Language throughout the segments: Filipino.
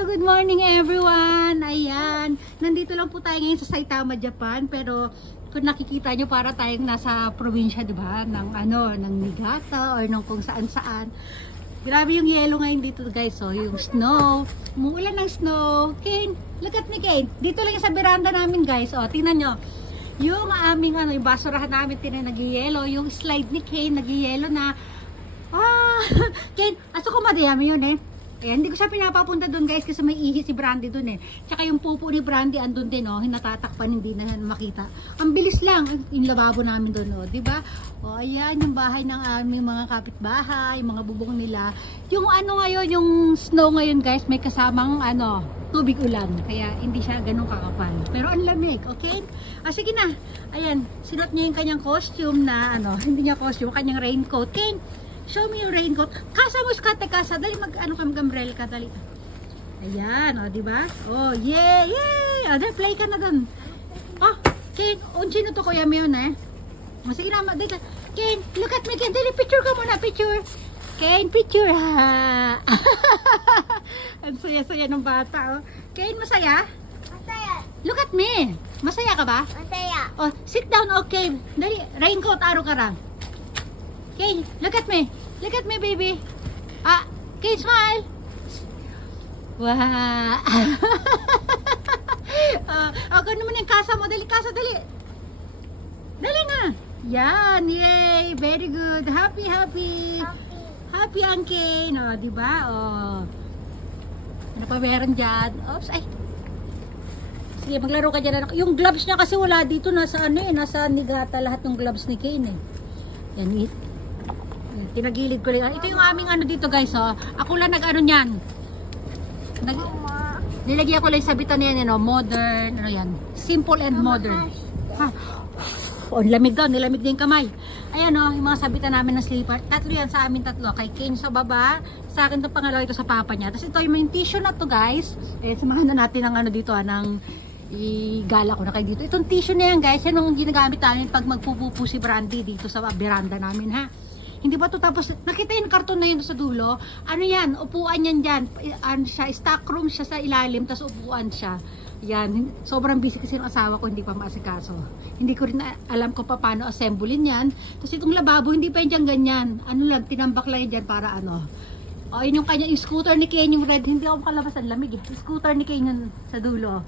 Good morning everyone! Ayan, nandito lang po tayo ngayon sa Saitama, Japan. Pero kung nakikita nyo, para tayong nasa probinsya, di ba? Ng Niigata or ng kung saan-saan. Grabe yung yellow ngayon dito guys. So, yung snow. Umuulan ng snow. Kane, look at me Kane. Dito lang sa veranda namin guys. O, tingnan nyo. Yung aming yung basurahan namin, nag-yellow. Yung slide ni Kane, nag-yellow na. Kane, aso ko madayami yun eh. Eh, hindi ko siya pinapapunta doon guys kasi may ihi si Brandy doon eh. Tsaka yung pupo ni Brandy andun din oh, hinatatakpan, hindi na makita. Ang bilis lang yung lababo namin doon oh, di ba? Oh, ayan yung bahay ng aming mga kapitbahay, mga bubong nila. Yung ngayon, yung snow ngayon guys, may kasamang tubig ulan. Kaya hindi siya ganun kakapal. Pero ang lamig, okay? Sige na. Ayan, sinuot niya yung kanyang costume na hindi niya costume, kanyang raincoat. Ken, show me yung raincoat. Kasa mo, skate kasa. Dali mag-umbrella ka, dali. Ayan, o, diba? Oh, yay, yay! O, dali, play ka na dun. Oh, Ken, unchi na to, kuya mo yun, eh. O, sige na, dali ka. Ken, look at me, Ken. Dali, picture ka muna, picture. Ken, picture, ha. Ang saya-saya ng bata, oh. Ken, masaya? Masaya. Look at me. Masaya ka ba? Masaya. Oh, sit down, okay. Dali, raincoat, araw ka lang. Okay, look at me. Look at me, baby. Okay, smile. Wow. Ako naman yung kasa mo. Dali, kasa, dali. Dali na. Yan, yay. Very good. Happy, happy. Happy ang Kane. O, diba? O. Ano pa meron dyan? Oops, ay. Sige, maglaro ka dyan. Yung gloves niya kasi wala dito. Nasa nasa Niigata lahat ng gloves ni Kane eh. Yan, tinagilid ko lang. Ito yung aming dito guys, oh. Ako lang niyan. Nilagyan ko lang sa bitan niyan, modern, yan. Simple and modern. Ha. Oh, lamig daw, nilamig din kamay. Ayan yung mga sabitan namin ng slipper. Tatlo yan sa amin, tatlo. Kay Kane sa baba, sa akin itong pangalawa, ito sa papa niya. Tapos ito yung tissue na to guys. Samahan na natin ng dito, ng igala ko na kayo dito. Itong tissue na yan guys, yan yung ginagamit namin pag magpupupo si Brandy dito sa veranda namin ha. Hindi ba to tapos, nakita yung karton na yun sa dulo? Ano yan? Upuan yan dyan. Stock room siya sa ilalim, tapos upuan siya. Yan. Sobrang busy kasi ng asawa ko, hindi pa maasikaso. Hindi ko rin alam kung paano assemblein yan. Tapos itong lababo, hindi pa yan dyan ganyan. Tinambak lang yan dyan para O, yun yung kanya, yung scooter ni Kane, yung red, hindi ako makalabas, ang lamig eh. Yung scooter ni Kane yun sa dulo.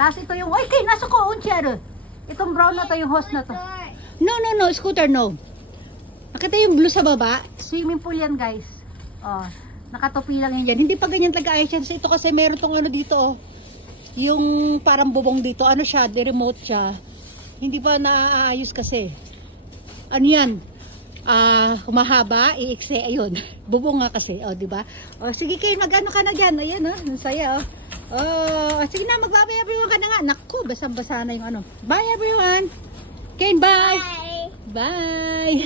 Tapos ito yung, oy Kane, nasa ko, unchero. Itong brown na to, yung hose na to. No, scooter no. Nakita yung blue sa baba, swimming pool yan guys. Oh, nakatopi lang yan dyan. Hindi pa ganyan talaga-ayos yan. Ito kasi meron tong dito oh. Yung parang bubong dito. Siya, remote siya. Hindi pa naaayos kasi. Yan? Humahaba, iikse, ayun. Bubong nga kasi, oh, di ba? Oh, sige kayo, mag-ano ka na dyan. Ayan oh, saya oh. Oh, sige na, mag-bye everyone ka na nga. Naku, basang-basa na yung Bye everyone. Kane, bye. Bye. Bye.